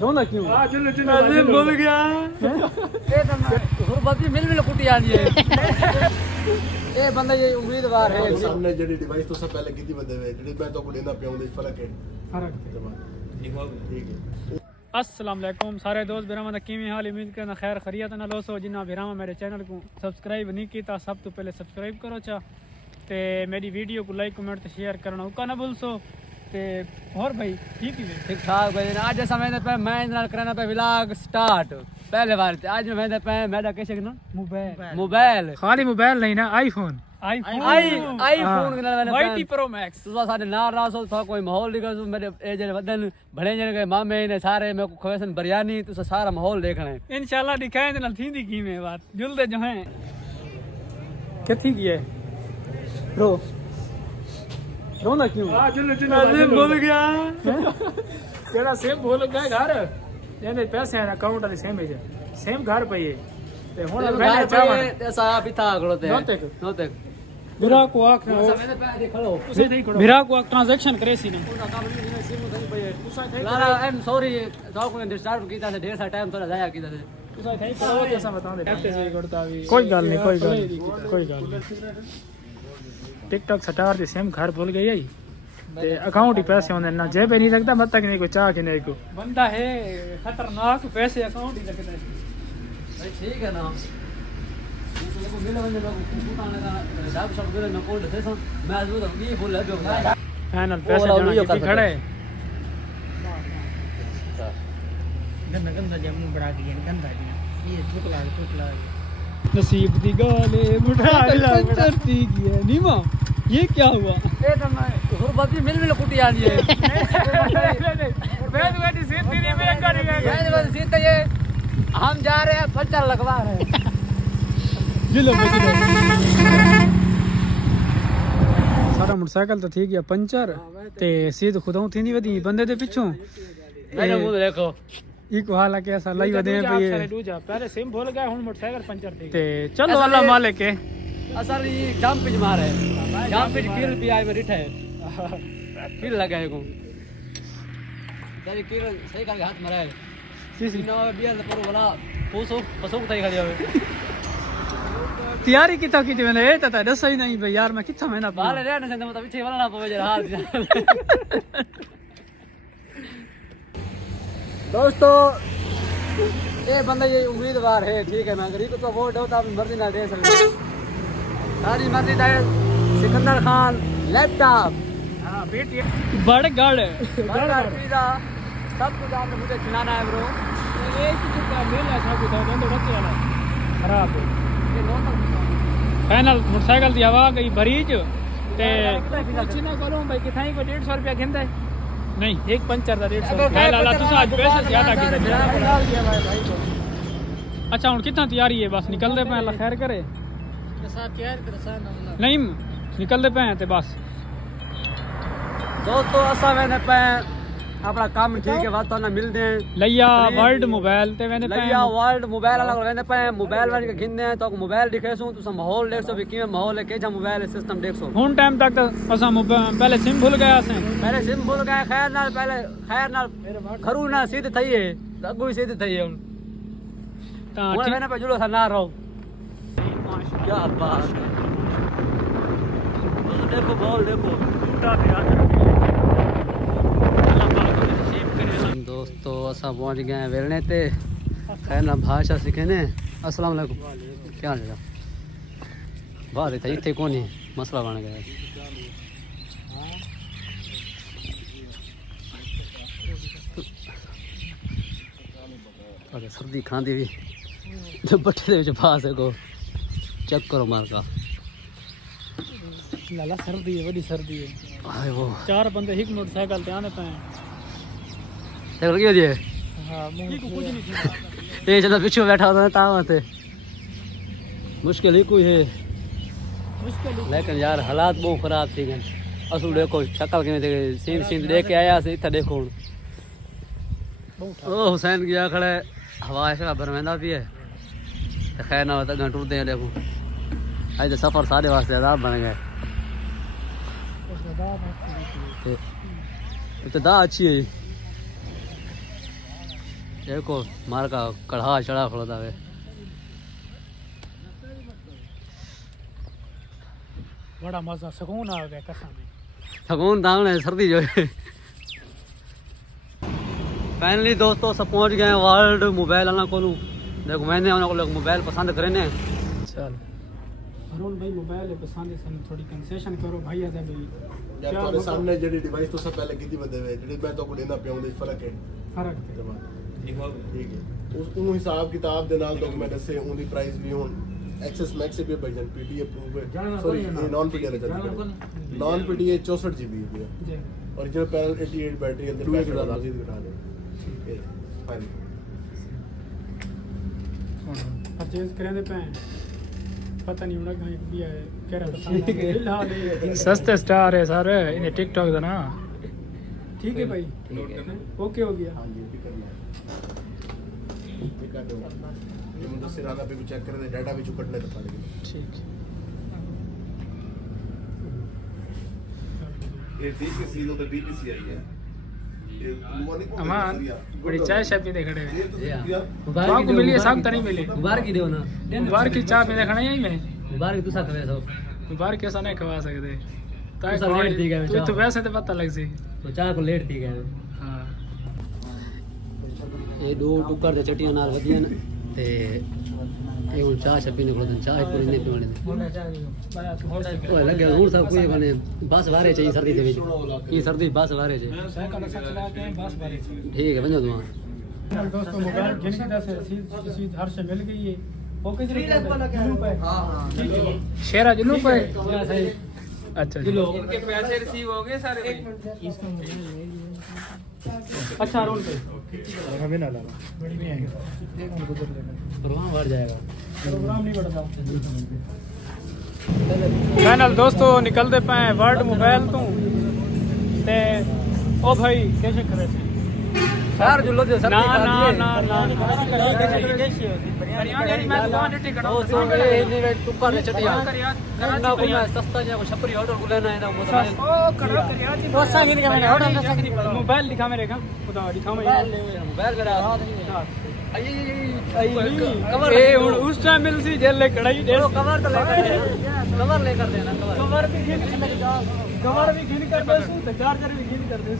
रोना क्यों? भूल गया गुरबती मिल कुटी आनी है ए बंदा ये उम्मीदवार है सामने जेडी डिवाइस तो सब पहले कितनी बंदे वे जेडी मैं तो को देना पिया उन फर्क है ठीक है। अस्सलाम वालेकुम सारे दोस्त बिरामा किवें हाल उम्मीद करना खैर खैरियत ना लोसो जिन्ना बिरामा मेरे चैनल को सब्सक्राइब नहीं किया सब तो पहले सब्सक्राइब करो चा ते मेरी वीडियो को लाइक कमेंट शेयर करना उका ना भूलसो ते और भाई ठीक ही ठीक ठाक भाई आज जैसा मैंने पे मैं इंतजार करना पे व्लॉग स्टार्ट पहले बार आज मैंने पे मेरा कैसे ना मोबाइल खाली मोबाइल नहीं ना आईफोन आईफोन वाईटी प्रो मैक्स तो सारे नाराज हो था कोई माहौल दिखा मेरे एजन वदन बड़े जन के मामे ने सारे मेरे को खवेसन बिरयानी तो सारा माहौल देखना है इंशाल्लाह दिखाए ना थींदी की में बात जुलदे जो हैं किथी की है रो रोना क्यों? भूल गया केड़ा सेम भूल गया घर जेने पैसे हैं अकाउंट वाले सेम है सेम घर पे है ते हुन मैंने चावन ऐसा पिता खड़ोते नोते बिरा को आख मैंने पे दे खड़ो उसे नहीं खड़ो बिरा को ट्रांजैक्शन करे सी ने लाला आई एम सॉरी तो को डिस्टर्ब कीता से ढेर सा टाइम थोड़ा जाया कीता से तुसा थे करो जैसा बता दे कैसे से करता भी कोई गल नहीं टिकटॉक स्टार दे सेम घर भूल गई है ते अकाउंट ही पैसे होने ना जेब नहीं रखता मत तक नहीं कोई चाह के नहीं को बंदा है खतरनाक पैसे अकाउंट ही रखता है भाई ठीक है ना को मिले बंदे लोग पुताने का डाब सब मिले न कोड से मैं आज वो ये बोल रहा फाइनल पैसे जाना कितने खड़े गंदा गंदा जमू बड़ा दिया गंदा दिया ये टुकला नसीब दी गाले मुठा चढ़ती गया नीमा ये क्या हुआ ए तो मैं गुरबती मिल कुटी आनी है वैद सीधी नहीं में कर गए वैद सीधा ये हम जा रहे हैं पंचर लगवा रहे हैं जिलो सारा मोटरसाइकिल तो थी गया पंचर ते सीध खुदाऊ थी नहीं वदी बंदे दे पिछों मैंने मुंह देखो इको हाल है कैसा लाई वदे पे ये पहले सिम भूल गए हुन मोटरसाइकिल पंचर थी ते चलो अल्लाह मालिक है असल ये जंप पिच मारे जंप पिच किल भी आए में रिठा है किल लगाए को तेरी किल सही करके हाथ मारा है सीसी नो बिया तो पूरा वाला पसोक तई खड़ी है तैयारी किता की थी मैंने ए ता दस ही नहीं भाई यार मैं किथा महीना बाल रहने से मतलब पीछे वाला ना पवे जरा हाथ दोस्तों ये बंदा ये उम्मीदवार है ठीक है मैं गरीब को वोट दो तो अपनी मर्जी ना दे सकते सारी मर्जी दे सिकंदर खान लैपटॉप हां बेटी बड़गढ़ पिज़्ज़ा सब कुछ आपने मुझे खिलाना है ब्रो ये कुछ का मेला सब कुछ बंद रखे वाला खराब ये नो तक फाइनल मोटरसाइकिल दी हवा गई भरीज ते कुछ ना करूं भाई किथाई को 150 रुपया खिंदा नहीं एक पंचर दा 150 है लाला तू आज पैसे ज्यादा की अच्छा हुन कितना तैयारी है बस निकल दे पे अल्लाह खैर करे साथ तैयार कर सा नहीं निकल दे पे ते बस दोस्तों असा मैंने पे अपना काम ठीक है बात ना मिलते हैं लिया वर्ल्ड मोबाइल ते मैंने लिया वर्ल्ड मोबाइल अलग मैंने पे मोबाइल वाले के घिन्ने तो मोबाइल दिखेसू तो माहौल देख सो कि माहौल है केजा मोबाइल सिस्टम देख सो हुन टाइम तक असा पहले सिम भूल गया से पहले सिम भूल गए खैर नाल खरू ना सीध थई है अगू सीध थई है ता मैंने पे जुड़ो था ना रहो क्या बात है देखो बॉल देखो दोस्तों असा पहुंच गए वेरने ते खैर ना भाषा सीखे ने अस्सलाम वालेकुम क्या हाल है बाहर था इथे कोनी मसला बन गया अरे सर्दी खांदी भी बट्टे दे विच फास है को चेक करो मार का लाला सर्दी है बड़ी सर्दी है आए वो चार बंदे एक मोटरसाइकिल ते आने पे देख लगी दिए हां मुंह को कुछ नहीं थी ये चला पीछे बैठा होता है तावा थे मुश्किल ही कोई है मुश्किल लेकिन यार हालात बहुत खराब थी गन असु देखो शक्ल के सीन सीन देख के आया से इतना देखो ओ हुसैन गया खड़े हवा ऐसा बरमेंदा भी है तो खैर ना होता घंटू दे देखो आज सफर सारे वास्ते आदाब बन गए इब्तदा अच्छी है देखो मार का कढ़ा चढ़ा खड़ा है। बड़ा मजा सुकून आ गया कसम में। सुकून दाम है सर्दी जो है। फाइनली दोस्तों सब पहुंच गए वर्ल्ड मोबाइल आना को। देखो मैंने उनको लोग मोबाइल पसंद करे ने। चल अरुण भाई मोबाइल पसंद है थोड़ी कंसेशन करो भाई। आजा भाई यार तुम्हारे सामने जेडी डिवाइस तो सब पहले कितनी बदे हुए जेडी मैं तो को देना पियाऊं दे फर्क है ठीक है उस हिसाब किताब दे नाल तो मैं दसे उनकी प्राइस भी हुन एक्सेस मैक्स पे वर्जन पीडीए प्रूव है सॉरी ये non PDA non PDA 64 GB है जी ओरिजिनल पैनल 88 बैटरी अंदर 2000 मजीद घटा दे ठीक है फाइन परचेज करें दे पे पता नहीं होना कहीं भी है कह रहा फिलहाल सस्ते स्टार है सर इन्हें टिकटॉक का ना ठीक है भाई ओके हो गया। हां जी भी करना है ठीक है ये मुझे सिराना पे भी चेक कर दे डाटा भी चुकटने तो पड़ेगा ठीक ये ठीक है सीलो पे बीपीसी आई है अमान बड़ी चाय शॉप पे खड़े हैं बाहर को मिली सब तो नहीं मिली बाहर की दो ना बाहर की चाय में देखना यही में बाहर की तुसा खवे सब बाहर कैसा नहीं खवा सकते तुसा लेट दी गए तो वैसे तो पता लग सी तो चाय को लेट दी गए हां ये दो टुकर दे चटियां नाल वदियां ते ये उन चाय छपी ने कोल चाय पूरी नहीं पीने ओए लगे हुन सब कोई बने बस बारे चाहिए सर्दी दे विच ये सर्दी बस बारे चाहिए साइकिल सच ला के बस बारे ठीक है बंजो तुम दोस्तों मोबाइल गिन के दस रसीद हर से मिल गई है ओके जी हां ठीक है शेरा जिन्नू पे अच्छा किलो इनके पैसे रिसीव हो गए सारे इसका अच्छा रोल पे हमें ना लाना बड़ी नहीं आएगा प्रोग्राम बढ़ जाएगा प्रोग्राम नहीं बढ़ता फाइनल दोस्तों निकलते पे वर्ल्ड मोबाइल तो ते ओ भाई कैसे करे यार जुल्लो दे सर ना हरियाणा मैं दुकान टिकट ओ सामने इन्हीं में टुक्कर ने चटिया ना कोई मैं सस्ता जा को छपरी ऑर्डर को लेना है ना मोबाइल ओ करो करिया जी दोसा गिन के मैंने ऑर्डर दसा गिन मोबाइल दिखा मेरे का खुदा दिखा मोबाइल मेरा कवर ए उस टाइम मिल सी जेल ले कढ़ाई दे कवर तो लेकर देना कवर भी गिन कर दे तो चार्जर भी गिन कर दे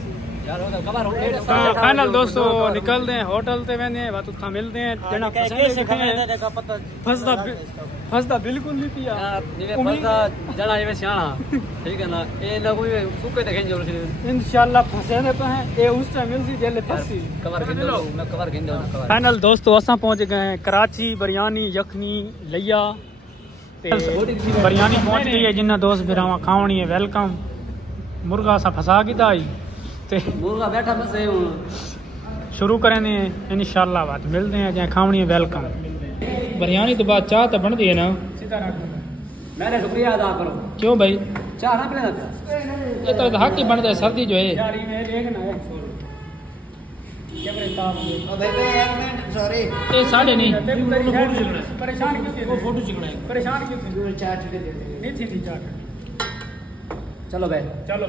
फाइनल दोस्तों निकलते हैं होटल ते मैंने बात उठा मिलते हैं जना फसदा बिल्कुल नहीं पिया फसदा जना ये सियाना ठीक है ना ए ना कोई सुके देखें जरूर इंशाल्लाह फसे ने पे ए उस टाइम मिल सी जेल फसी कवर गिन दो मैं कवर गिन दो कवर फाइनल दोस्तों असा पहुंच गए हैं कराची बिरयानी यखनी लिया ते बिरयानी पहुंच गई है जिन्ना दोस्त बिरावा खावनी है वेलकम मुर्गा सा फसा कीता आई मुर्गा बैठा बस शुरू करेंगे इंशाल्लाह बात मिलते हैं जहाँ खावनी है वेलकम बिरयानी तो बाद चाह तो बनती है ना मैंने शुक्रिया अदा करो क्यों भाई चाह ना पीना ये तो हक ही बनता है सर्दी जो है ये साढ़े नहीं परेशान चलो भाई चल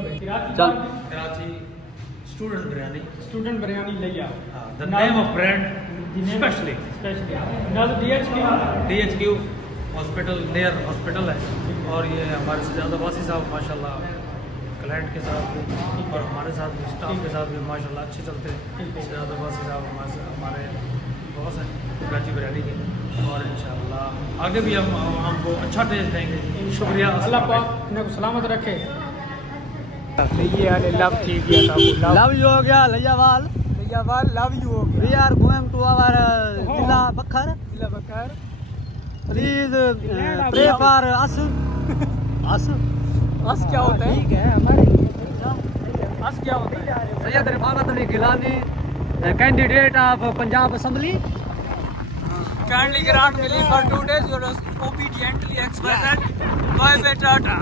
कराची स्टूडेंट बिरयानी लिया The name of brand specially DHQ hospital near hospital है और ये हमारे सजाद अब्बासी साहब माशाल्लाह क्लाइंट के साथ और हमारे साथ स्टाफ के साथ भी माशाल्लाह अच्छे चलते हैं। सजाद अब्बासी साहब हमारे बॉस हैं कराची बिरयानी के और इंशाल्लाह आगे भी हम हमको अच्छा टेस्ट देंगे। शुक्रिया अल्लाह पाक इन्हें सलामत रखे। ये लव ठीक है लव यू हो गया लैयावाल लव यू हो गया we are going to our जिला बखर प्लीज प्रे फॉर अस क्या होता है ठीक है हमारे अस क्या होता है Syed Rifat Ali Gilani candidate of Punjab assembly kindly grant me for 2 days your obediently expressed bye bye tata